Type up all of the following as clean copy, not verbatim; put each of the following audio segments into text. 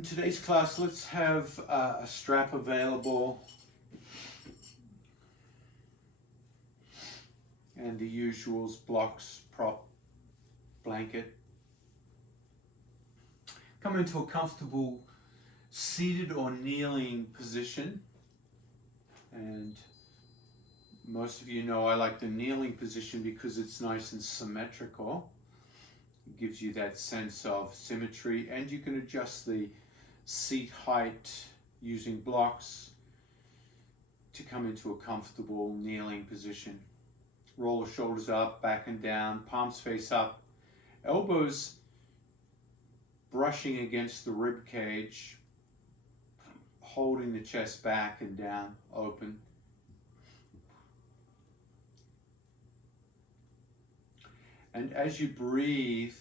In today's class, let's have a strap available and the usuals: blocks, prop, blanket. Come into a comfortable seated or kneeling position, and most of you know I like the kneeling position because it's nice and symmetrical. It gives you that sense of symmetry, and you can adjust the seat height using blocks to come into a comfortable kneeling position. Roll the shoulders up, back and down, palms face up, elbows brushing against the rib cage, holding the chest back and down, open. And as you breathe,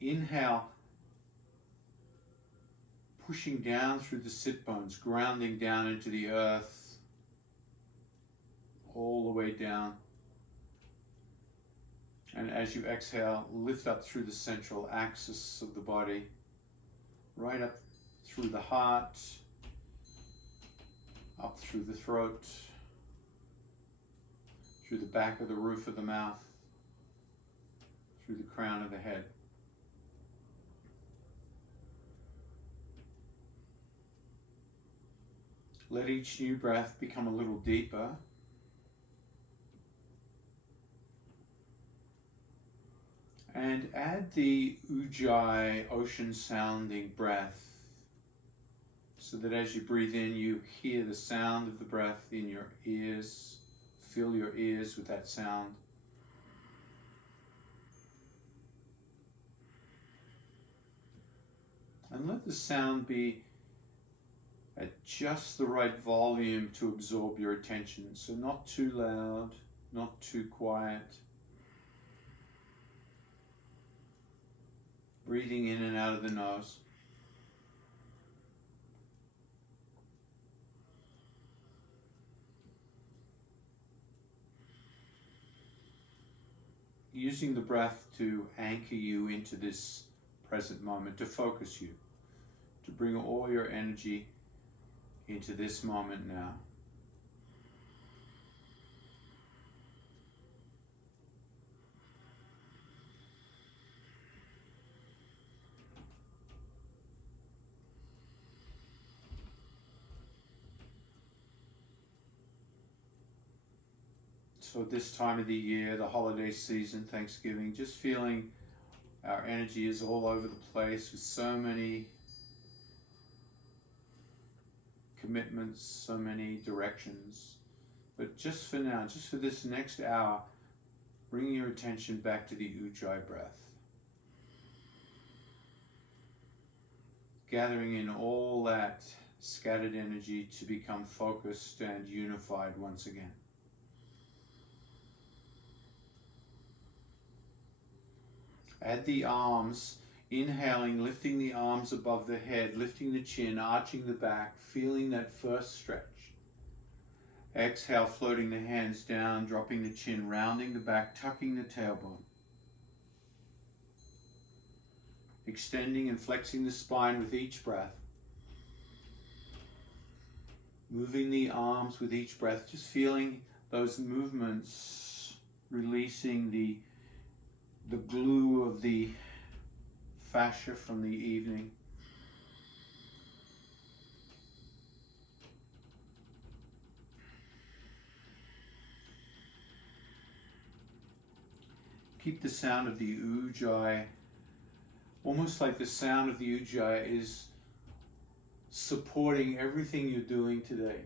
inhale, pushing down through the sit bones, grounding down into the earth, all the way down. And as you exhale, lift up through the central axis of the body, right up through the heart, up through the throat, through the back of the roof of the mouth, through the crown of the head. Let each new breath become a little deeper. And add the Ujjayi ocean sounding breath, so that as you breathe in, you hear the sound of the breath in your ears. Fill your ears with that sound. And let the sound be at just the right volume to absorb your attention. So not too loud, not too quiet. Breathing in and out of the nose. Using the breath to anchor you into this present moment, to focus you, to bring all your energy into this moment now. So this time of the year, the holiday season, Thanksgiving, just feeling our energy is all over the place with so many commitments, so many directions. But just for now, just for this next hour, bringing your attention back to the Ujjayi breath. Gathering in all that scattered energy to become focused and unified once again. Add the arms, inhaling, lifting the arms above the head, lifting the chin, arching the back, feeling that first stretch. Exhale, floating the hands down, dropping the chin, rounding the back, tucking the tailbone. Extending and flexing the spine with each breath. Moving the arms with each breath, just feeling those movements, releasing the glue of the fascia from the evening. Keep the sound of the Ujjayi, almost like the sound of the Ujjayi is supporting everything you're doing today.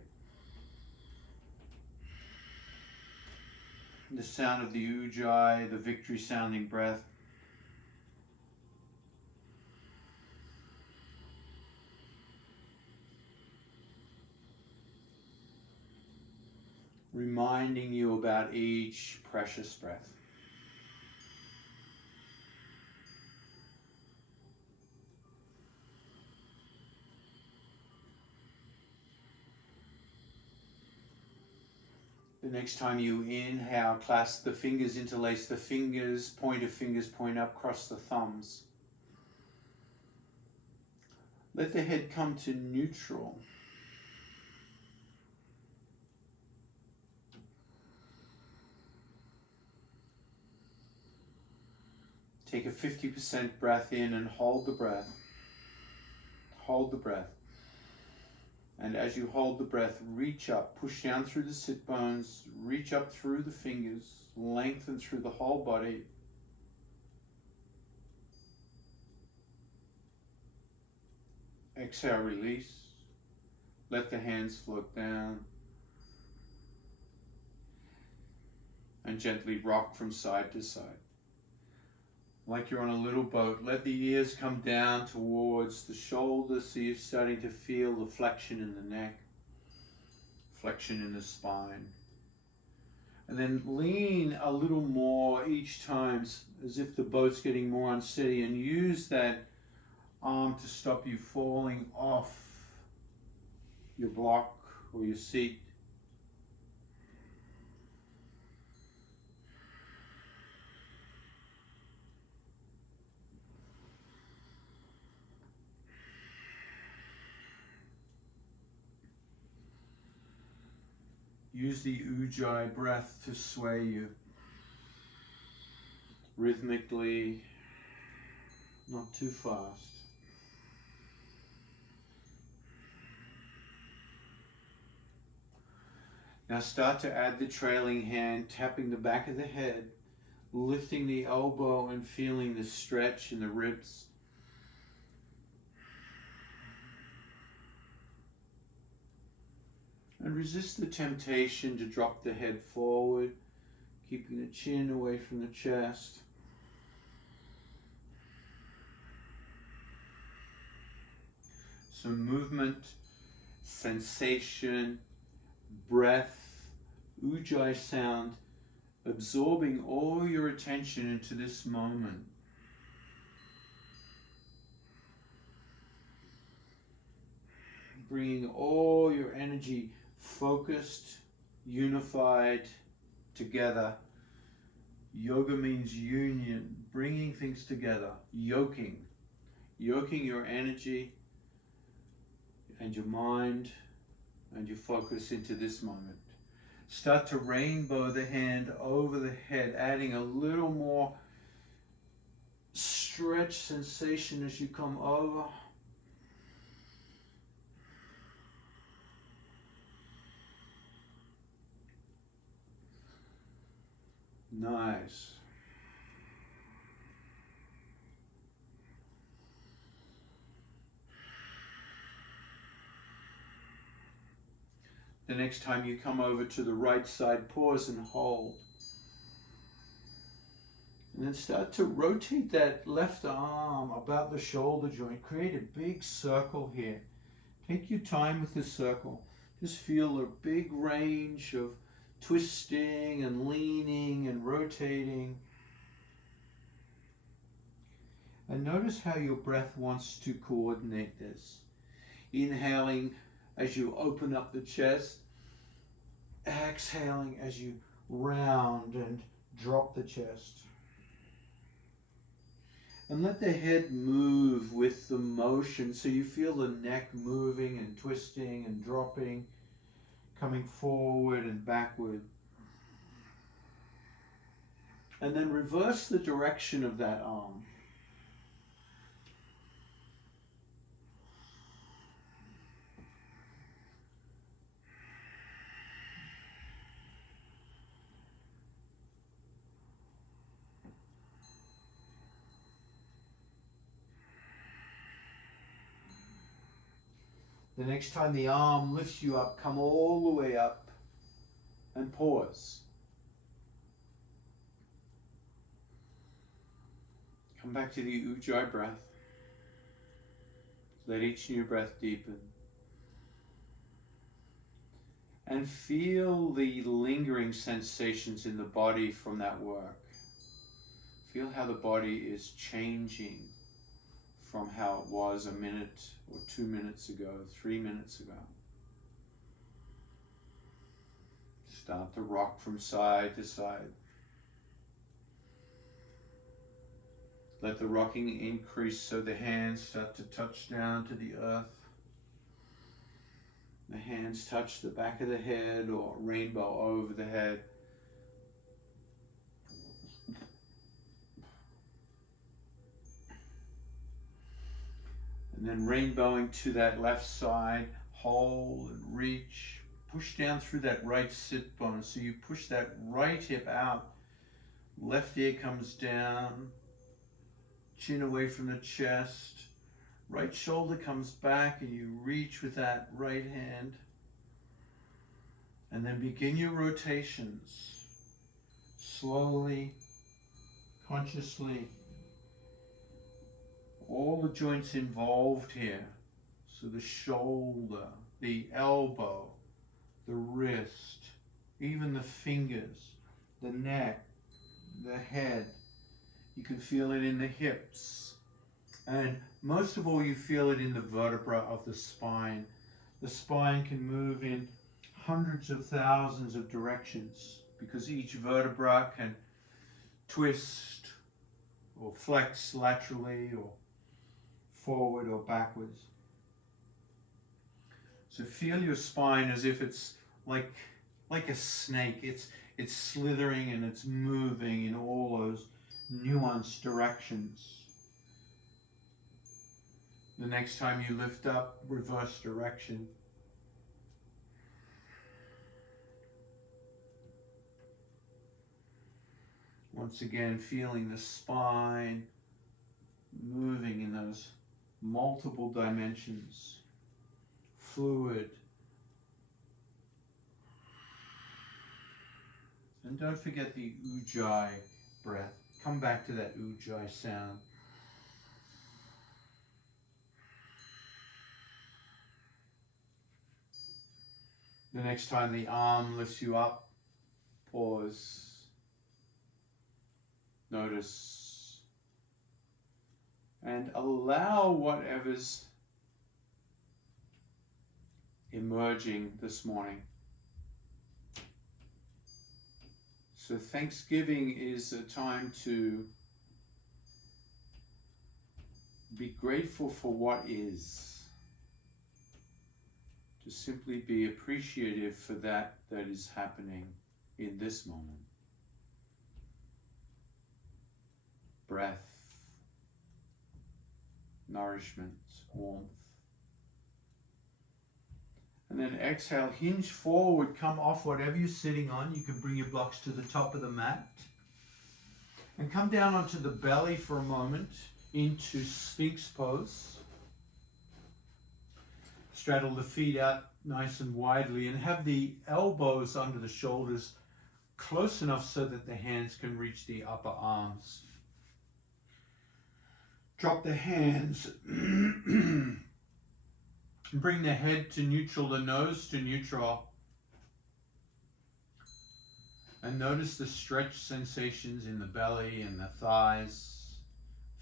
The sound of the Ujjayi, the victory sounding breath. Reminding you about each precious breath. The next time you inhale, clasp the fingers, interlace the fingers, point up, cross the thumbs. Let the head come to neutral. Take a 50% breath in and hold the breath. Hold the breath. And as you hold the breath, reach up, push down through the sit bones, reach up through the fingers, lengthen through the whole body. Exhale, release. Let the hands float down. And gently rock from side to side. Like you're on a little boat. Let the ears come down towards the shoulders so you're starting to feel the flexion in the neck, flexion in the spine. And then lean a little more each time as if the boat's getting more unsteady, and use that arm to stop you falling off your block or your seat. Use the Ujjayi breath to sway you rhythmically, not too fast. Now start to add the trailing hand, tapping the back of the head, lifting the elbow and feeling the stretch in the ribs. And resist the temptation to drop the head forward, keeping the chin away from the chest. Some movement, sensation, breath, Ujjayi sound, absorbing all your attention into this moment. Bringing all your energy focused, unified, together. Yoga means union, bringing things together, yoking your energy and your mind and your focus into this moment. Start to rainbow the hand over the head, adding a little more stretch sensation as you come over. Nice. The next time you come over to the right side, pause and hold. And then start to rotate that left arm about the shoulder joint. Create a big circle here. Take your time with the circle. Just feel a big range of twisting and leaning and rotating. And notice how your breath wants to coordinate this. Inhaling as you open up the chest. Exhaling as you round and drop the chest. And let the head move with the motion so you feel the neck moving and twisting and dropping, coming forward and backward. And then reverse the direction of that arm. The next time the arm lifts you up, come all the way up and pause. Come back to the Ujjayi breath. Let each new breath deepen. And feel the lingering sensations in the body from that work. Feel how the body is changing from how it was a minute or 2 minutes ago, 3 minutes ago. Start to rock from side to side. Let the rocking increase so the hands start to touch down to the earth. The hands touch the back of the head or rainbow over the head. And then rainbowing to that left side, hold and reach. Push down through that right sit bone. So you push that right hip out. Left ear comes down. Chin away from the chest. Right shoulder comes back and you reach with that right hand. And then begin your rotations. Slowly, consciously. All the joints involved here. So the shoulder, the elbow, the wrist, even the fingers, the neck, the head. You can feel it in the hips. And most of all, you feel it in the vertebra of the spine. The spine can move in hundreds of thousands of directions because each vertebra can twist or flex laterally or forward or backwards. So feel your spine as if it's like a snake. It's slithering and it's moving in all those nuanced directions. The next time you lift up, reverse direction. Once again, feeling the spine moving in those multiple dimensions. Fluid. And don't forget the Ujjayi breath. Come back to that Ujjayi sound. The next time the arm lifts you up, pause. Notice. And allow whatever's emerging this morning. So Thanksgiving is a time to be grateful for what is. To simply be appreciative for that is happening in this moment. Breath, nourishment, warmth. And then exhale, hinge forward, come off whatever you're sitting on. You can bring your blocks to the top of the mat. And come down onto the belly for a moment into Sphinx pose. Straddle the feet out nice and widely and have the elbows under the shoulders close enough so that the hands can reach the upper arms. Drop the hands. Bring the head to neutral, the nose to neutral. And notice the stretch sensations in the belly and the thighs.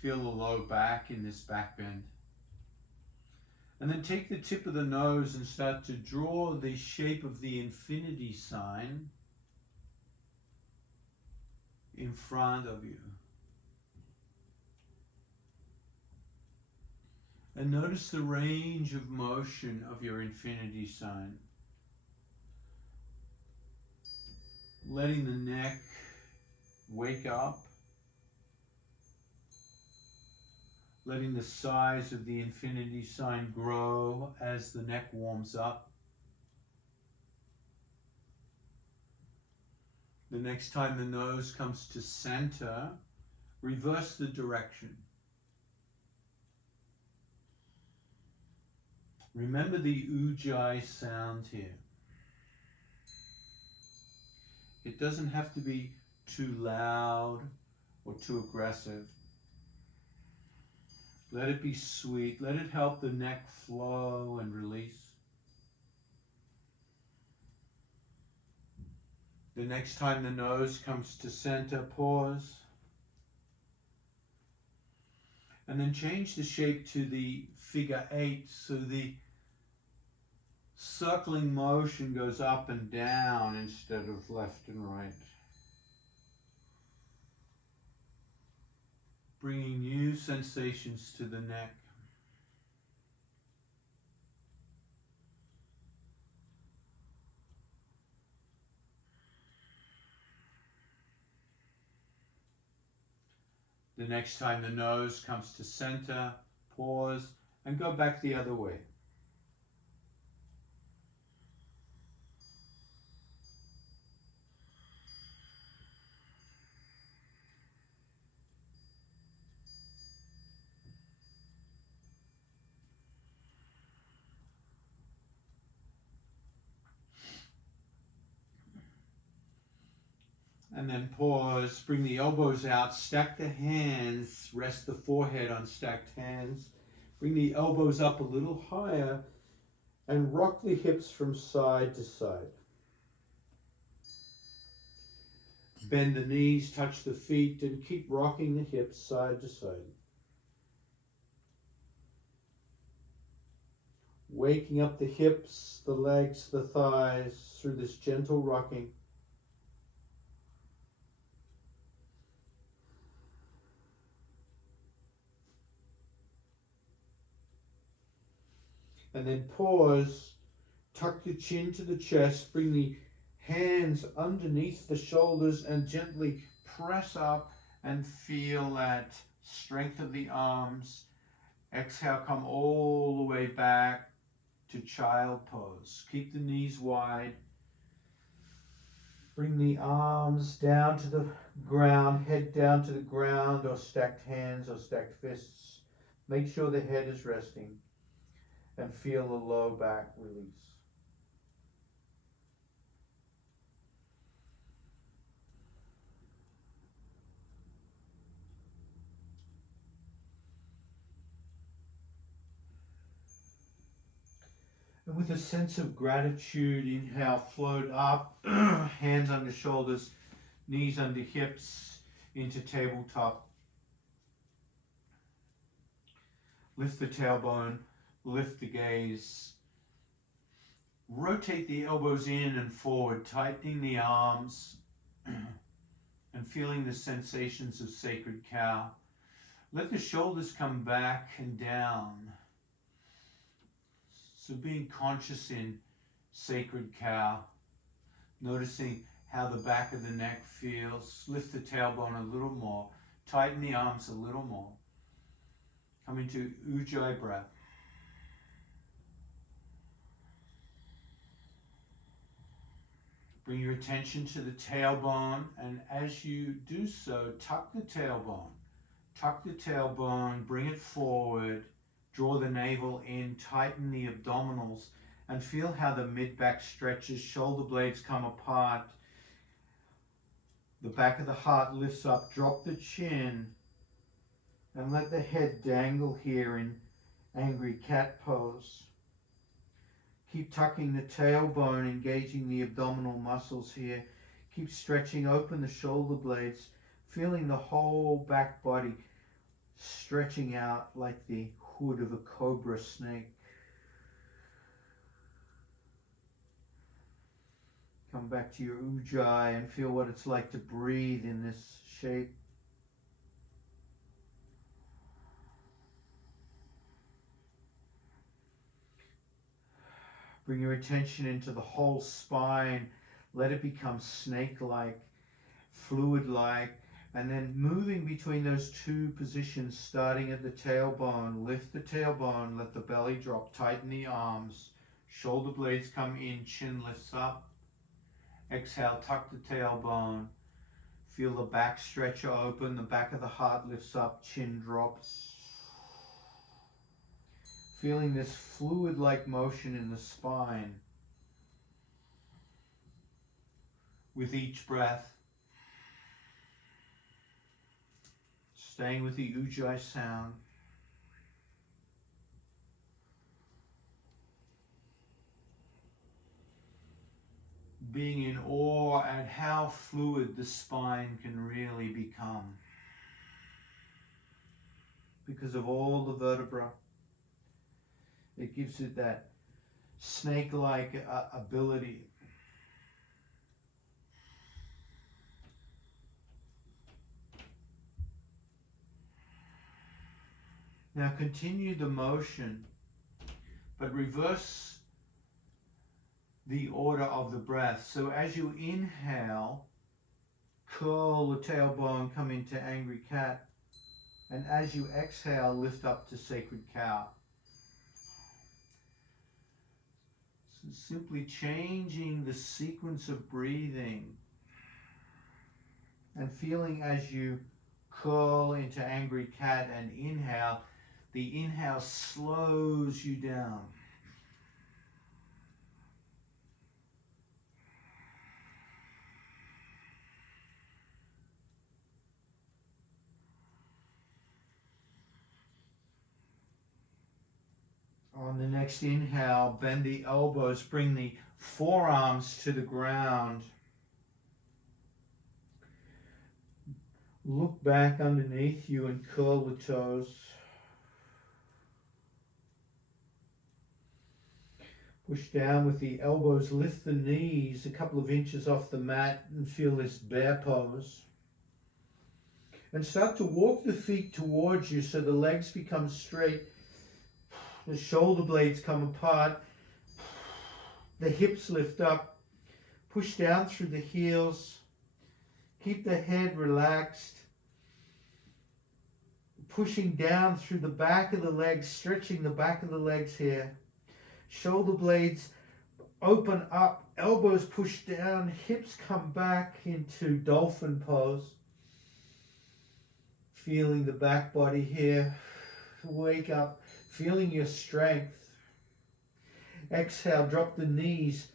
Feel the low back in this back bend. And then take the tip of the nose and start to draw the shape of the infinity sign in front of you. And notice the range of motion of your infinity sign. Letting the neck wake up. Letting the size of the infinity sign grow as the neck warms up. The next time the nose comes to center, reverse the direction. Remember the Ujjayi sound here. It doesn't have to be too loud or too aggressive. Let it be sweet. Let it help the neck flow and release. The next time the nose comes to center, pause. And then change the shape to the figure 8 so the circling motion goes up and down instead of left and right. bringing new sensations to the neck. The next time the nose comes to center, pause and go back the other way. And then pause, bring the elbows out, stack the hands, rest the forehead on stacked hands. Bring the elbows up a little higher and rock the hips from side to side. Bend the knees, touch the feet, and keep rocking the hips side to side. Waking up the hips, the legs, the thighs through this gentle rocking. And then pause, tuck the chin to the chest, bring the hands underneath the shoulders and gently press up and feel that strength of the arms. Exhale, come all the way back to child pose. Keep the knees wide. Bring the arms down to the ground, head down to the ground, or stacked hands or stacked fists. Make sure the head is resting and feel the low back release. And with a sense of gratitude, inhale, float up, hands under shoulders, knees under hips, into tabletop. Lift the tailbone, lift the gaze. Rotate the elbows in and forward, tightening the arms and feeling the sensations of sacred cow. Let the shoulders come back and down. So being conscious in sacred cow, noticing how the back of the neck feels. Lift the tailbone a little more, tighten the arms a little more. Come into Ujjayi breath. Bring your attention to the tailbone, and as you do so, tuck the tailbone. Tuck the tailbone, bring it forward, draw the navel in, tighten the abdominals, and feel how the mid-back stretches, shoulder blades come apart. The back of the heart lifts up, drop the chin, and let the head dangle here in angry cat pose. Keep tucking the tailbone, engaging the abdominal muscles here. Keep stretching open the shoulder blades, feeling the whole back body stretching out like the hood of a cobra snake. Come back to your Ujjayi and feel what it's like to breathe in this shape. Bring your attention into the whole spine. Let it become snake-like, fluid-like, and then moving between those two positions, starting at the tailbone. Lift the tailbone, let the belly drop, tighten the arms. Shoulder blades come in, chin lifts up. Exhale, tuck the tailbone. Feel the back stretch open, the back of the heart lifts up, chin drops. Feeling this fluid-like motion in the spine with each breath. Staying with the Ujjayi sound. Being in awe at how fluid the spine can really become because of all the vertebra. It gives it that snake-like ability. Now continue the motion, but reverse the order of the breath. So as you inhale, curl the tailbone, come into angry cat. And as you exhale, lift up to sacred cow. So simply changing the sequence of breathing and feeling as you curl into angry cat and inhale, the inhale slows you down. On the next inhale, bend the elbows, bring the forearms to the ground. Look back underneath you and curl the toes. Push down with the elbows, lift the knees a couple of inches off the mat and feel this bear pose. And start to walk the feet towards you so the legs become straight. The shoulder blades come apart. The hips lift up. Push down through the heels. Keep the head relaxed. Pushing down through the back of the legs, stretching the back of the legs here. Shoulder blades open up, elbows push down, hips come back into dolphin pose. Feeling the back body here. Wake up, feeling your strength. Exhale, drop the knees.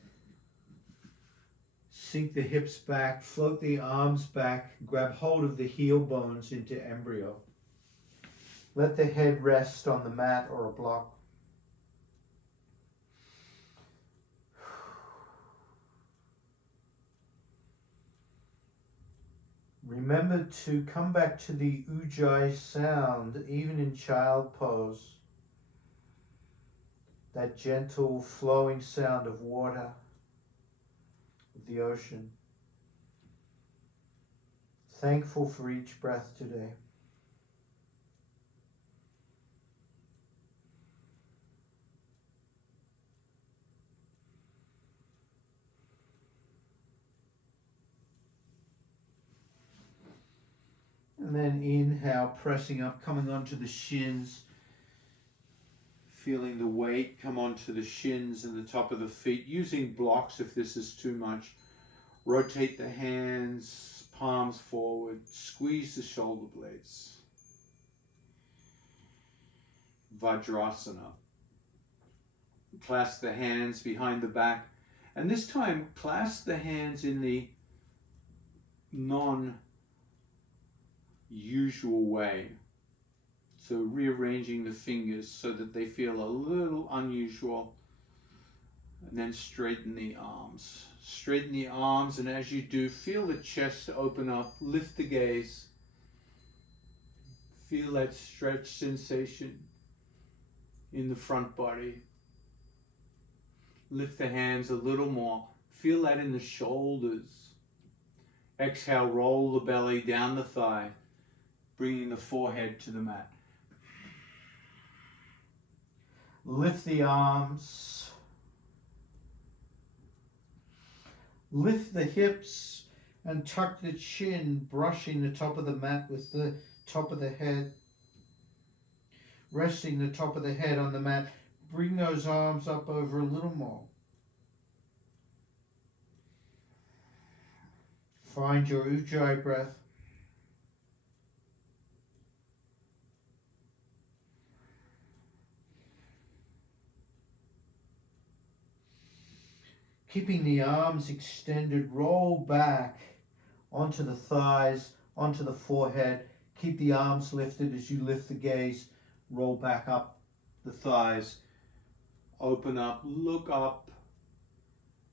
Sink the hips back, float the arms back, grab hold of the heel bones into embryo. Let the head rest on the mat or a block. Remember to come back to the Ujjayi sound, even in child pose. That gentle flowing sound of water, of the ocean. Thankful for each breath today. And then inhale, pressing up, coming onto the shins. Feeling the weight come onto the shins and the top of the feet. Using blocks if this is too much. Rotate the hands, palms forward. Squeeze the shoulder blades. Vajrasana. Clasp the hands behind the back. And this time, clasp the hands in the non-usual way. So rearranging the fingers so that they feel a little unusual. And then straighten the arms. Straighten the arms, and as you do, feel the chest open up. Lift the gaze. Feel that stretch sensation in the front body. Lift the hands a little more. Feel that in the shoulders. Exhale, roll the belly down the thigh, bringing the forehead to the mat. Lift the arms. Lift the hips and tuck the chin, brushing the top of the mat with the top of the head. Resting the top of the head on the mat. Bring those arms up over a little more. Find your Ujjayi breath. Keeping the arms extended, roll back onto the thighs, onto the forehead. Keep the arms lifted as you lift the gaze. Roll back up the thighs. Open up, look up,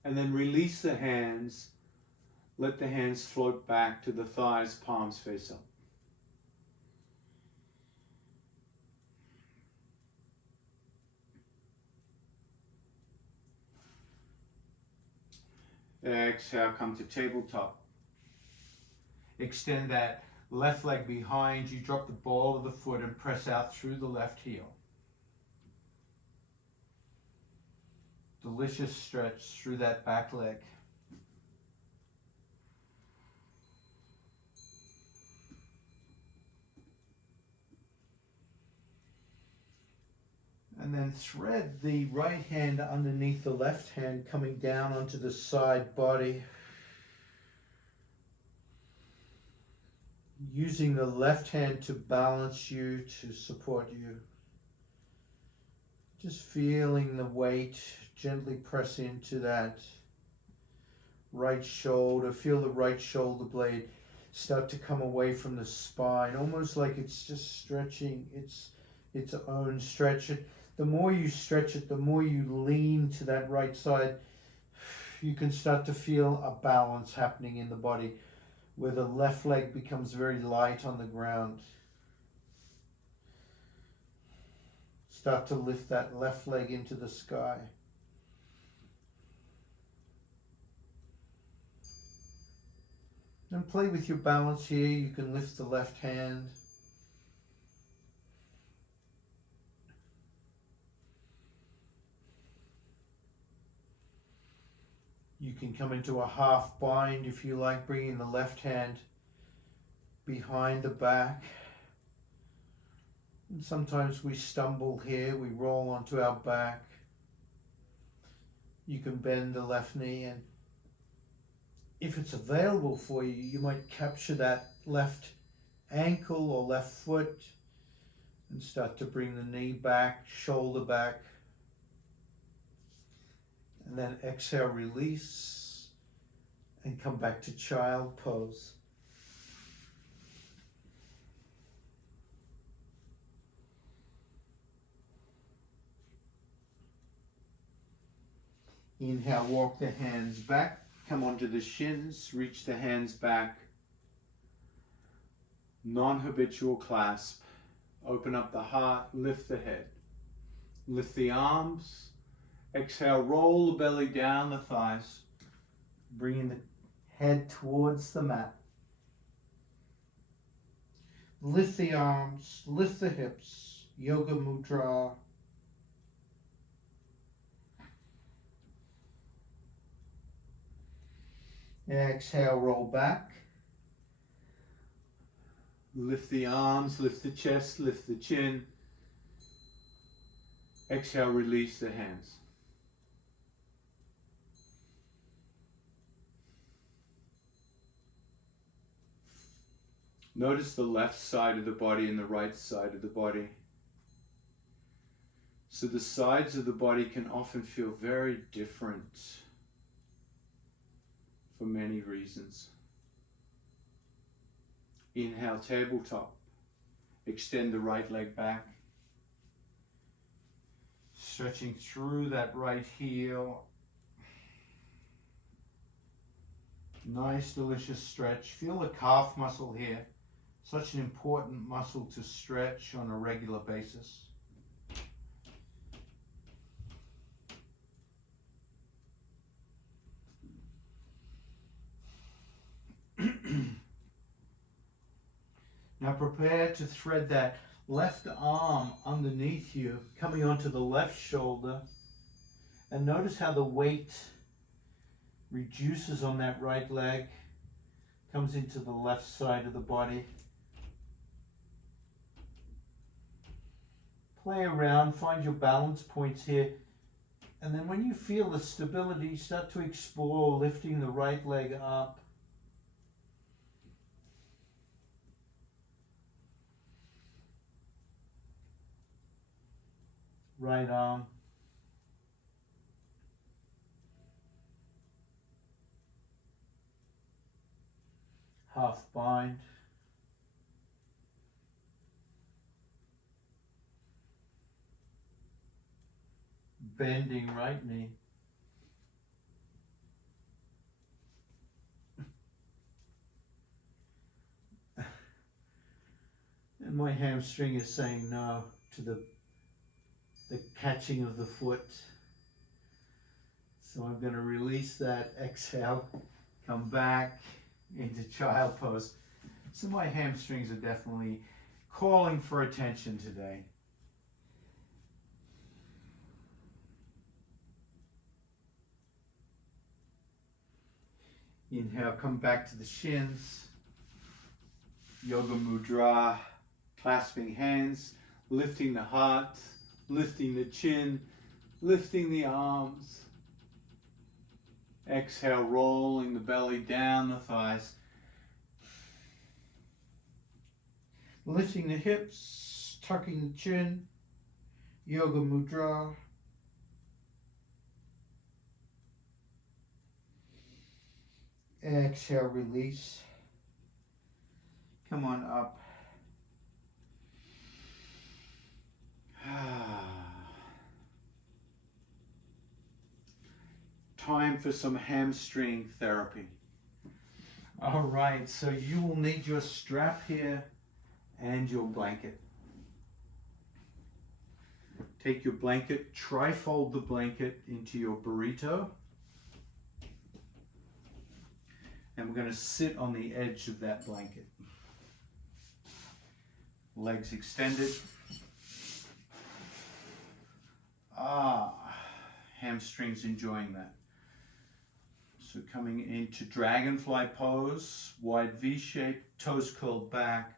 and then release the hands. Let the hands float back to the thighs, palms face up. Exhale, come to tabletop. Extend that Left leg behind you, drop the ball of the foot and press out through the left heel. Delicious stretch through that back leg. And then thread the right hand underneath the left hand, coming down onto the side body. Using the left hand to balance you, to support you. Just feeling the weight gently press into that right shoulder. Feel the right shoulder blade start to come away from the spine, almost like it's just stretching its own stretch. The more you stretch it, the more you lean to that right side, you can start to feel a balance happening in the body, where the left leg becomes very light on the ground. Start to lift that left leg into the sky. And play with your balance here. You can lift the left hand. You can come into a half bind if you like, bringing the left hand behind the back. And sometimes we stumble here, we roll onto our back. You can bend the left knee, and if it's available for you, you might capture that left ankle or left foot and start to bring the knee back, shoulder back. And then exhale, release, and come back to child pose. Inhale, walk the hands back, come onto the shins, reach the hands back. Non-habitual clasp. Open up the heart, lift the head. Lift the arms. Exhale, roll the belly down the thighs, bringing the head towards the mat. Lift the arms, lift the hips, Yoga Mudra. Exhale, roll back. Lift the arms, lift the chest, lift the chin. Exhale, release the hands. Notice the left side of the body and the right side of the body. So the sides of the body can often feel very different for many reasons. Inhale, tabletop. Extend the right leg back. Stretching through that right heel. Nice, delicious stretch. Feel the calf muscle here. Such an important muscle to stretch on a regular basis. Now prepare to thread that left arm underneath you, coming onto the left shoulder. And notice how the weight reduces on that right leg, comes into the left side of the body. Play around, find your balance points here. And then when you feel the stability, start to explore lifting the right leg up. Right arm. Half bind. Bending right knee. And my hamstring is saying no to the catching of the foot. So I'm going to release that. Exhale. Come back into child pose. So my hamstrings are definitely calling for attention today. Inhale, come back to the shins. Yoga Mudra, clasping hands, lifting the heart, lifting the chin, lifting the arms. Exhale, rolling the belly down the thighs. Lifting the hips, tucking the chin. Yoga Mudra. Exhale, release. Come on up. Time for some hamstring therapy. All right, so you will need your strap here and your blanket. Take your blanket, tri-fold the blanket into your burrito. And we're going to sit on the edge of that blanket. Legs extended. Hamstrings enjoying that. So coming into dragonfly pose, wide V shape, toes curled back.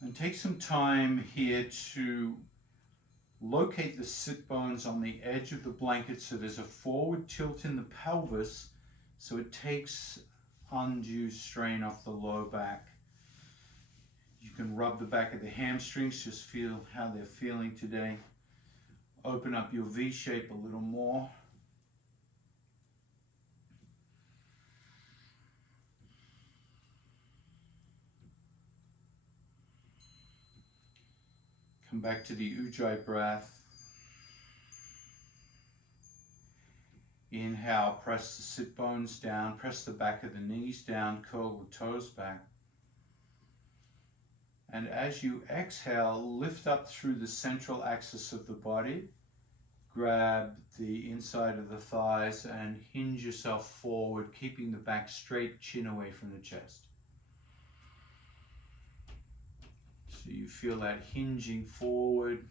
And take some time here to locate the sit bones on the edge of the blanket so there's a forward tilt in the pelvis so it takes undue strain off the low back. You can rub the back of the hamstrings, just feel how they're feeling today. Open up your V shape a little more. Come back to the Ujjayi breath. Inhale, press the sit bones down, press the back of the knees down, curl the toes back. And as you exhale, lift up through the central axis of the body. Grab the inside of the thighs and hinge yourself forward, keeping the back straight, chin away from the chest. So you feel that hinging forward.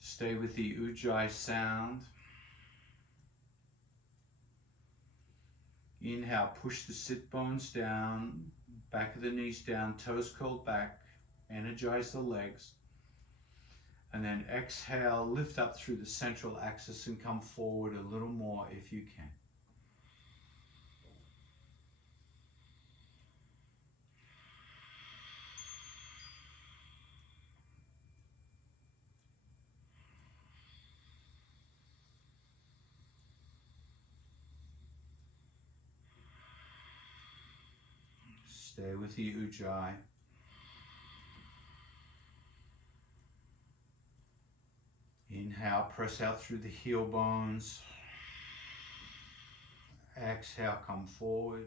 Stay with the Ujjayi sound. Inhale, push the sit bones down, back of the knees down, toes curled back, energize the legs. And then exhale, lift up through the central axis and come forward a little more if you can. Stay with the Ujjayi. Inhale, press out through the heel bones. Exhale, come forward.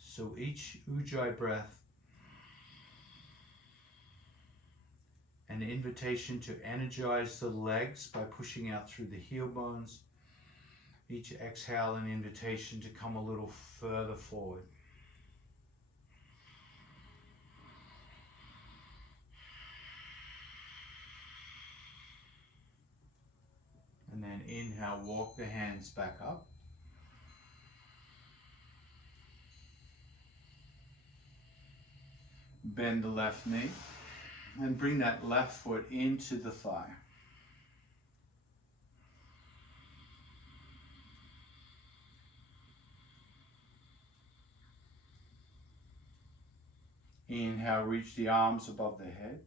So each Ujjayi breath, an invitation to energize the legs by pushing out through the heel bones. Each exhale, an invitation to come a little further forward. And then inhale, walk the hands back up. Bend the left knee and bring that left foot into the thigh. Inhale, reach the arms above the head.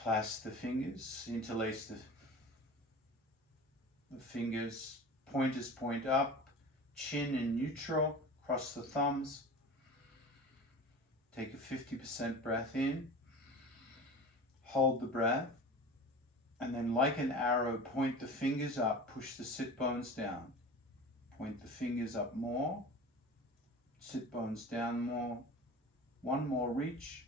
Clasp the fingers, interlace the fingers, pointers point up, chin in neutral, cross the thumbs. Take a 50% breath in, hold the breath, And then like an arrow, point the fingers up, push the sit bones down. Point the fingers up more, sit bones down more. One more reach,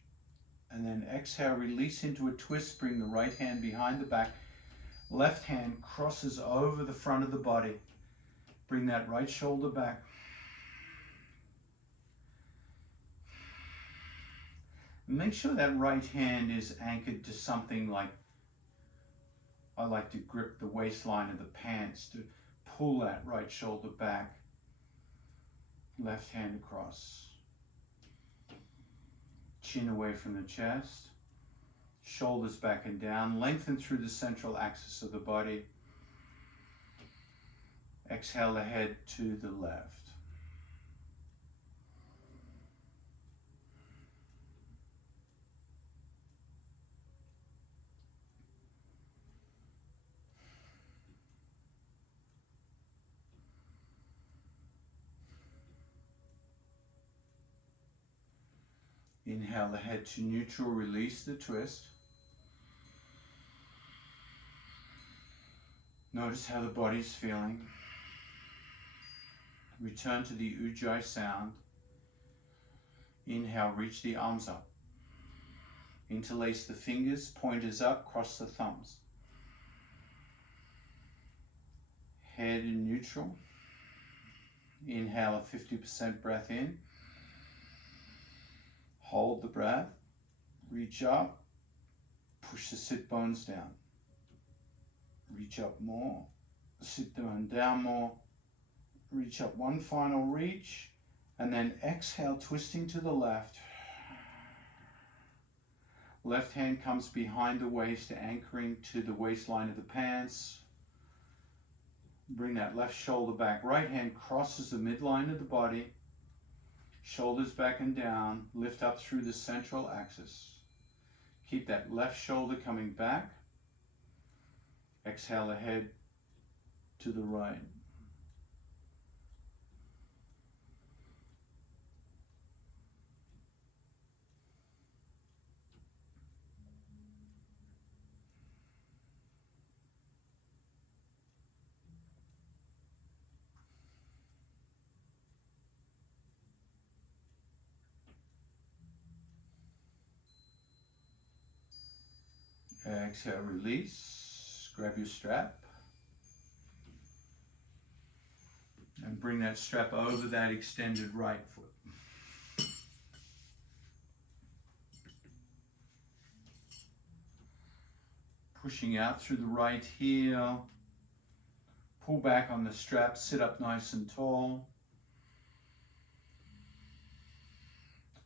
and then exhale, release into a twist, bring the right hand behind the back. Left hand crosses over the front of the body. Bring that right shoulder back. Make sure that right hand is anchored to something like, I like to grip the waistline of the pants to pull that right shoulder back. Left hand across. Chin away from the chest. Shoulders back and down. Lengthen through the central axis of the body. Exhale the head to the left. Inhale the head to neutral, release the twist. Notice how the body's feeling. Return to the Ujjayi sound. Inhale, reach the arms up. Interlace the fingers, pointers up, cross the thumbs. Head in neutral. Inhale a 50% breath in. Hold the breath. Reach up. Push the sit bones down. Reach up more. Sit down more. Reach up, one final reach. And then exhale, twisting to the left. Left hand comes behind the waist, anchoring to the waistline of the pants. Bring that left shoulder back. Right hand crosses the midline of the body. Shoulders back and down. Lift up through the central axis. Keep that left shoulder coming back. Exhale the head to the right. Exhale, release. Grab your strap. And bring that strap over that extended right foot. Pushing out through the right heel. Pull back on the strap, sit up nice and tall.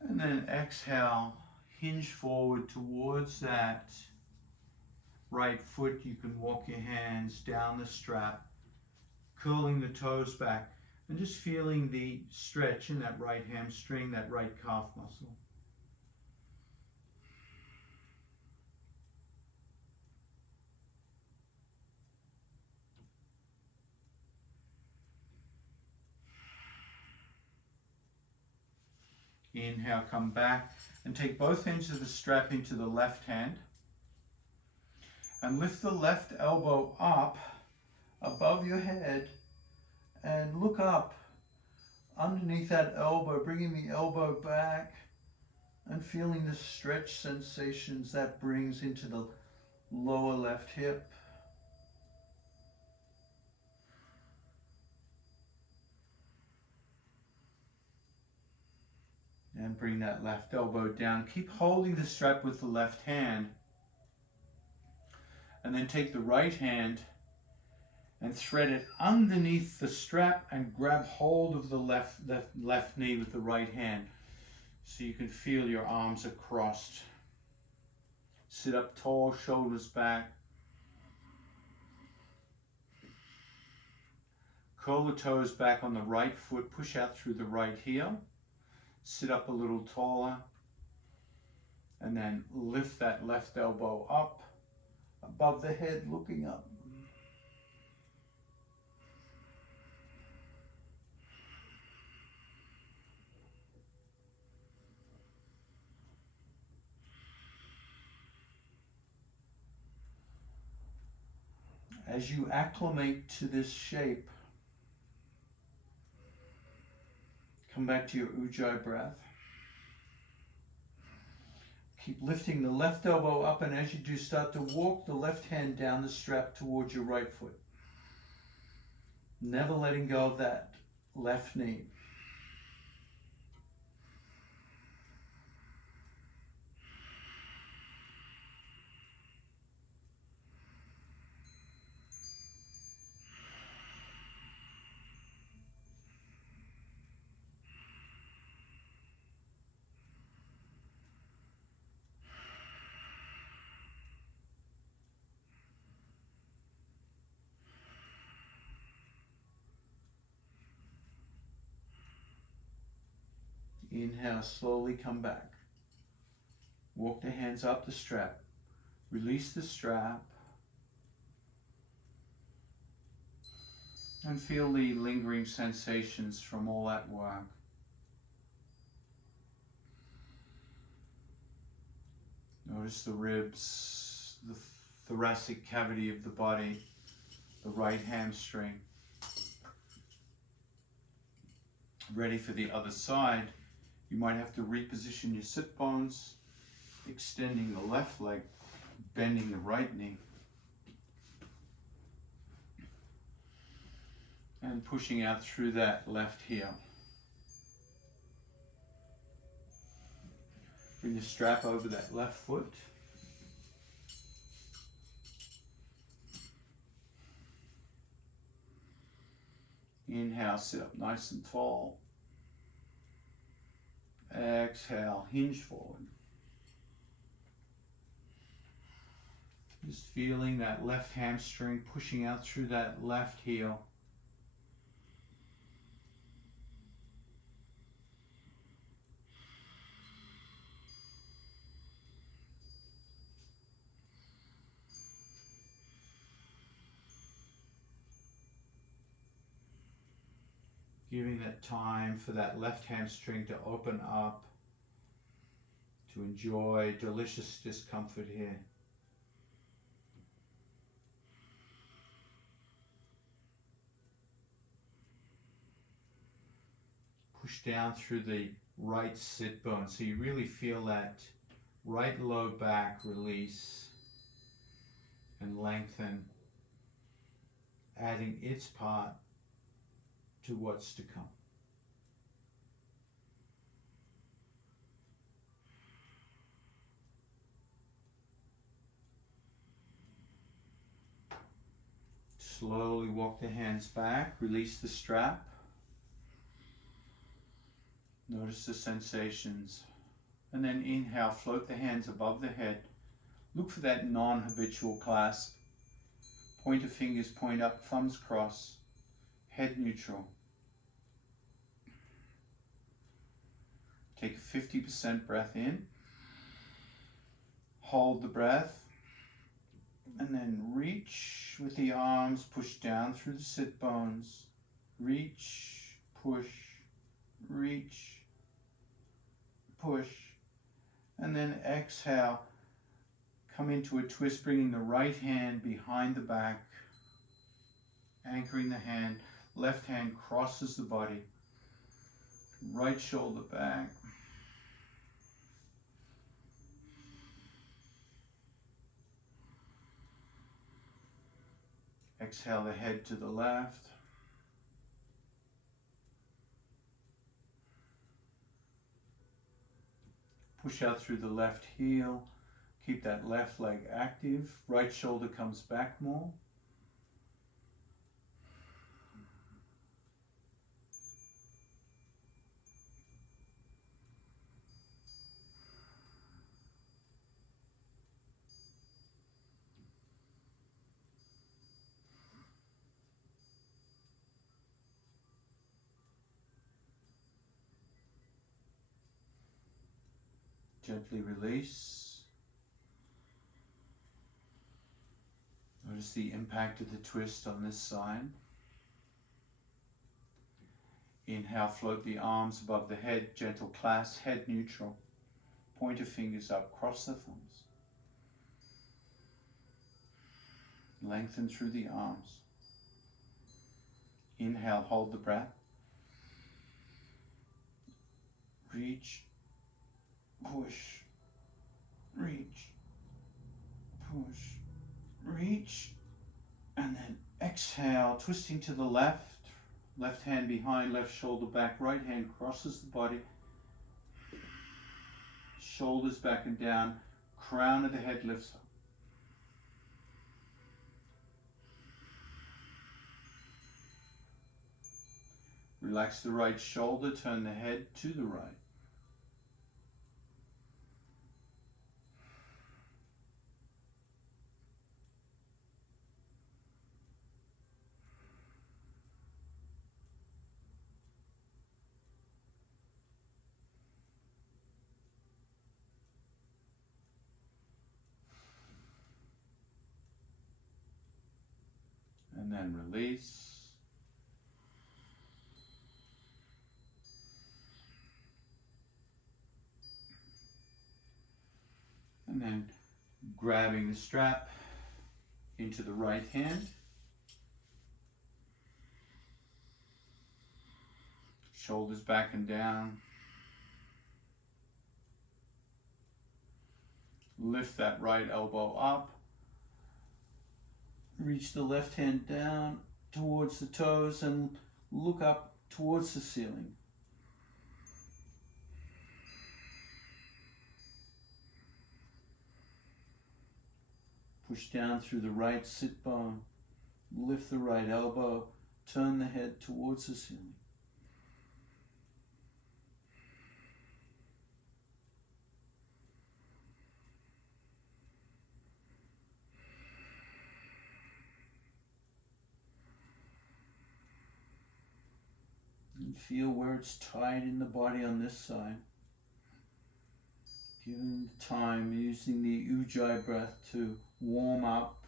And then exhale, hinge forward towards that right foot. You can walk your hands down the strap, curling the toes back, and just feeling the stretch in that right hamstring, that right calf muscle. Inhale, come back and take both ends of the strap into the left hand and lift the left elbow up above your head and look up underneath that elbow, bringing the elbow back and feeling the stretch sensations that brings into the lower left hip. And bring that left elbow down. Keep holding the strap with the left hand. And then take the right hand and thread it underneath the strap and grab hold of the left knee with the right hand. So you can feel your arms are crossed. Sit up tall, shoulders back. Curl the toes back on the right foot, push out through the right heel. Sit up a little taller. And then lift that left elbow up above the head, looking up. As you acclimate to this shape, come back to your Ujjayi breath. Keep lifting the left elbow up, and as you do, start to walk the left hand down the strap towards your right foot. Never letting go of that left knee. Inhale, slowly come back. Walk the hands up the strap. Release the strap. And feel the lingering sensations from all that work. Notice the ribs, the thoracic cavity of the body, the right hamstring. Ready for the other side. You might have to reposition your sit bones, extending the left leg, bending the right knee, and pushing out through that left heel. Bring the strap over that left foot. Inhale, sit up nice and tall. Exhale, hinge forward. Just feeling that left hamstring pushing out through that left heel. Giving that time for that left hamstring to open up, to enjoy delicious discomfort here. Push down through the right sit bone so you really feel that right low back release and lengthen, adding its part to what's to come. Slowly walk the hands back, release the strap. Notice the sensations. And then inhale, float the hands above the head. Look for that non-habitual clasp. Pointer fingers point up, thumbs cross, head neutral. Take a 50% breath in. Hold the breath. And then reach with the arms, push down through the sit bones. Reach, push, reach, push. And then exhale. Come into a twist, bringing the right hand behind the back, anchoring the hand. Left hand crosses the body. Right shoulder back. Exhale the head to the left. Push out through the left heel. Keep that left leg active. Right shoulder comes back more. Gently release. Notice the impact of the twist on this side. Inhale, float the arms above the head, gentle clasp, head neutral. Pointer fingers up, cross the thumbs. Lengthen through the arms. Inhale, hold the breath. Reach, push, reach, push, reach, and then exhale, twisting to the left. Left hand behind, left shoulder back, right hand crosses the body. Shoulders back and down, crown of the head lifts up. Relax the right shoulder, turn the head to the right. And then release. And then grabbing the strap into the right hand. Shoulders back and down. Lift that right elbow up. Reach the left hand down towards the toes and look up towards the ceiling. Push down through the right sit bone. Lift the right elbow. Turn the head towards the ceiling. And feel where it's tight in the body on this side. Giving the time, using the Ujjayi breath to warm up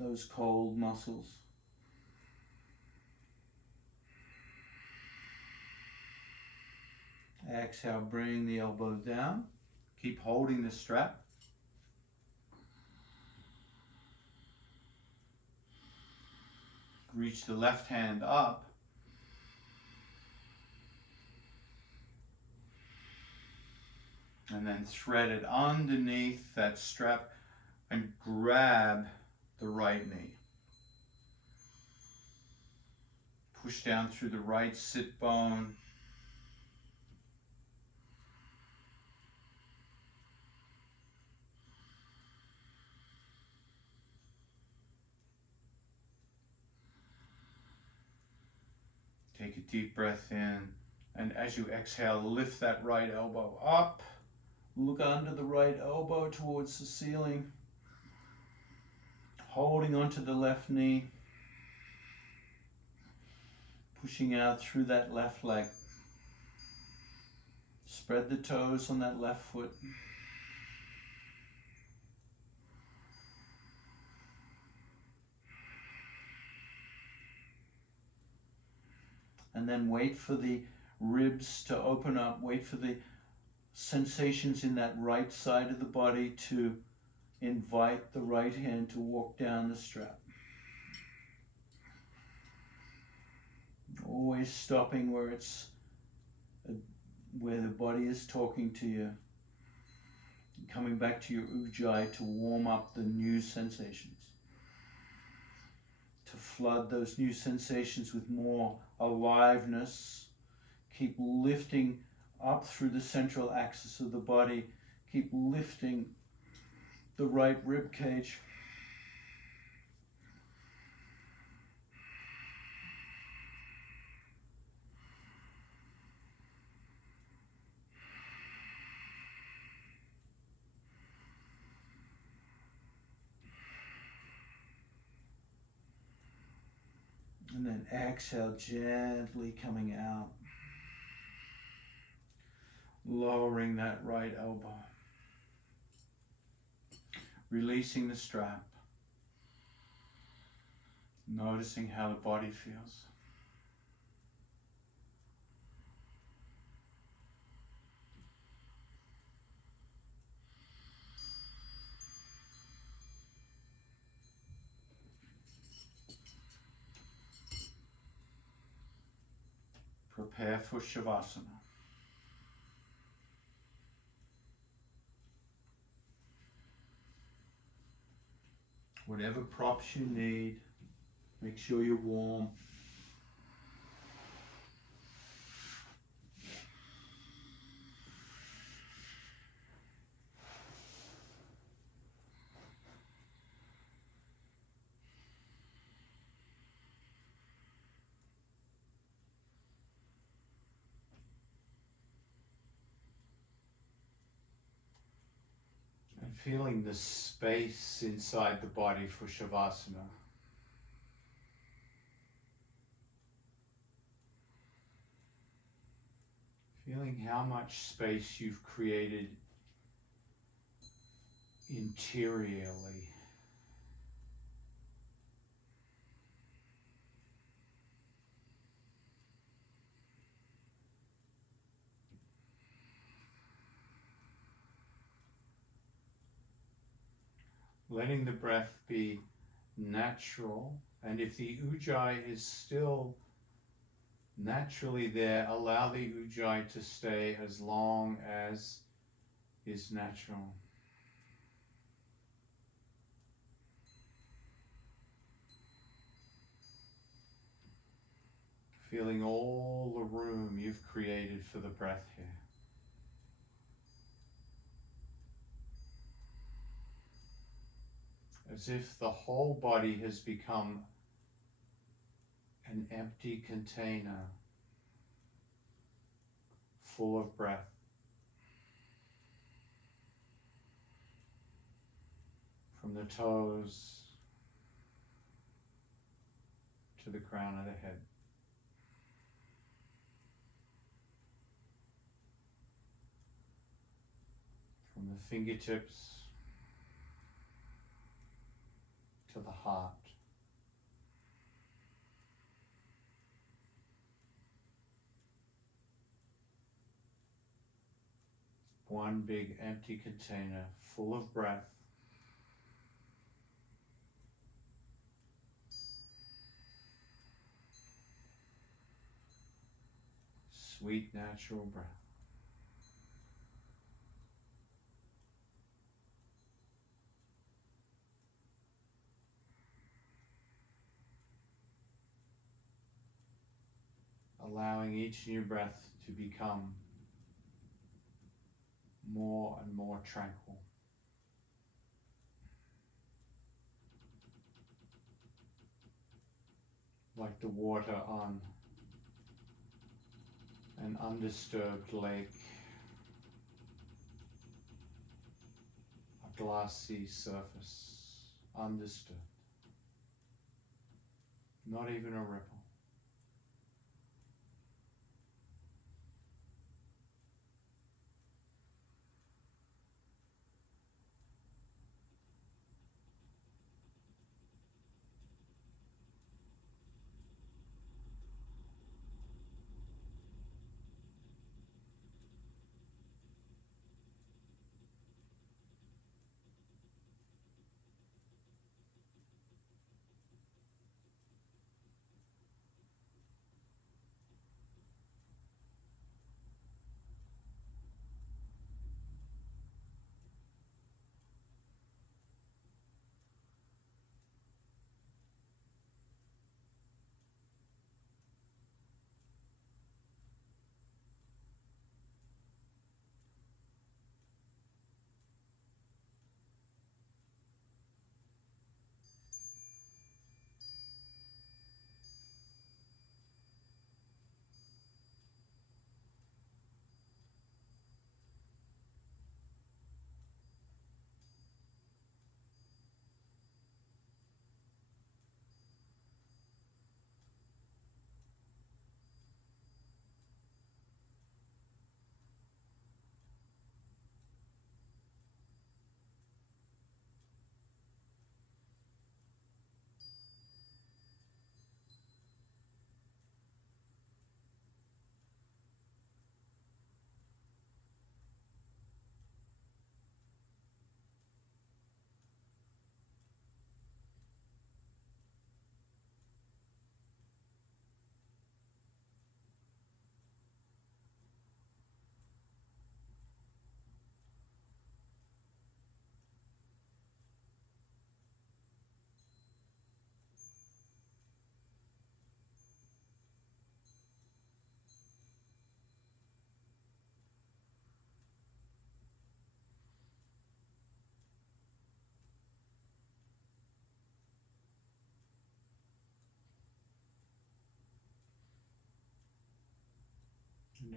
those cold muscles. Exhale, bring the elbow down. Keep holding the strap. Reach the left hand up. And then thread it underneath that strap and grab the right knee. Push down through the right sit bone. Take a deep breath in, and as you exhale, lift that right elbow up. Look under the right elbow towards the ceiling. Holding onto the left knee. Pushing out through that left leg. Spread the toes on that left foot. And then wait for the ribs to open up. Wait for the sensations in that right side of the body to invite the right hand to walk down the strap. Always stopping where where the body is talking to you. Coming back to your Ujjayi to warm up the new sensations. To flood those new sensations with more aliveness. Keep lifting up through the central axis of the body. Keep lifting the right rib cage. And then exhale, gently coming out. Lowering that right elbow. Releasing the strap. Noticing how the body feels. Prepare for Shavasana. Whatever props you need, make sure you're warm. And feeling the space inside the body for Shavasana. Feeling how much space you've created interiorly. Letting the breath be natural, and if the ujjayi is still naturally there, allow the ujjayi to stay as long as is natural. Feeling all the room you've created for the breath here. As if the whole body has become an empty container full of breath. From the toes to the crown of the head. From the fingertips to the heart. One big empty container full of breath. Sweet natural breath. Allowing each new breath to become more and more tranquil. Like the water on an undisturbed lake, a glassy surface, undisturbed, not even a ripple.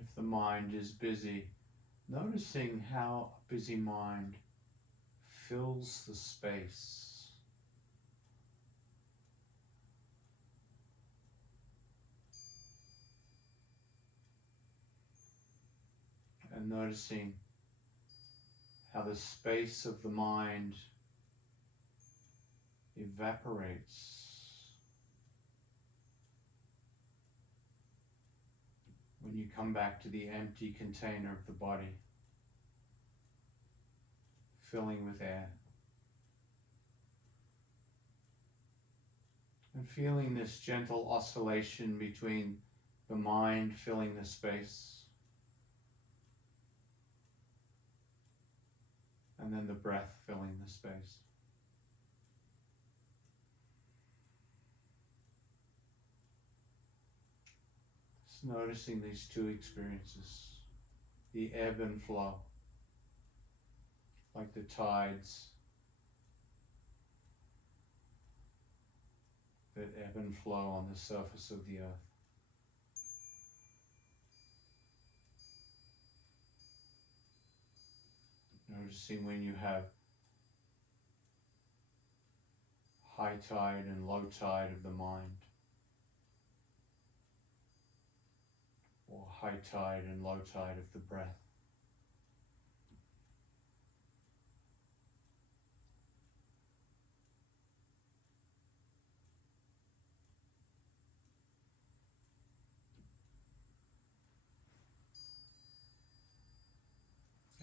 if the mind is busy, noticing how a busy mind fills the space. And noticing how the space of the mind evaporates when you come back to the empty container of the body, filling with air. And feeling this gentle oscillation between the mind filling the space and then the breath filling the space. Just noticing these two experiences, the ebb and flow, like the tides that ebb and flow on the surface of the earth. Noticing when you have high tide and low tide of the mind, or high tide and low tide of the breath.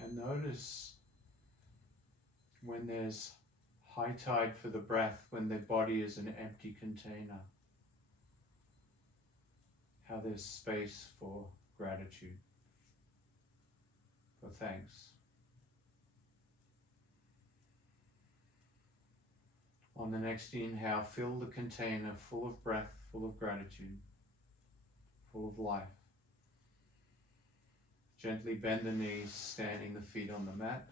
And notice when there's high tide for the breath, when the body is an empty container, how there's space for gratitude, for thanks. On the next inhale, fill the container full of breath, full of gratitude, full of life. Gently bend the knees, standing the feet on the mat.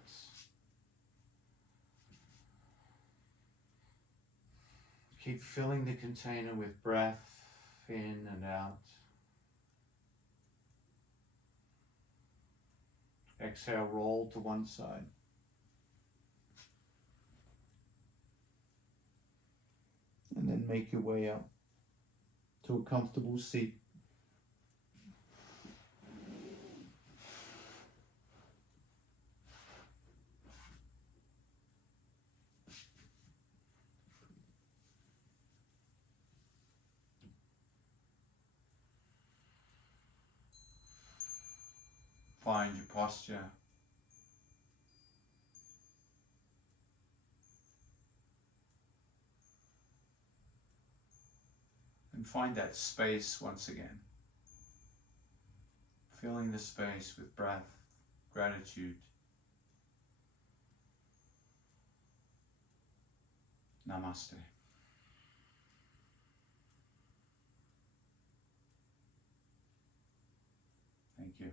Keep filling the container with breath in and out. Exhale, roll to one side. And then make your way up to a comfortable seat. Find your posture. And find that space once again. Filling the space with breath, gratitude. Namaste. Thank you.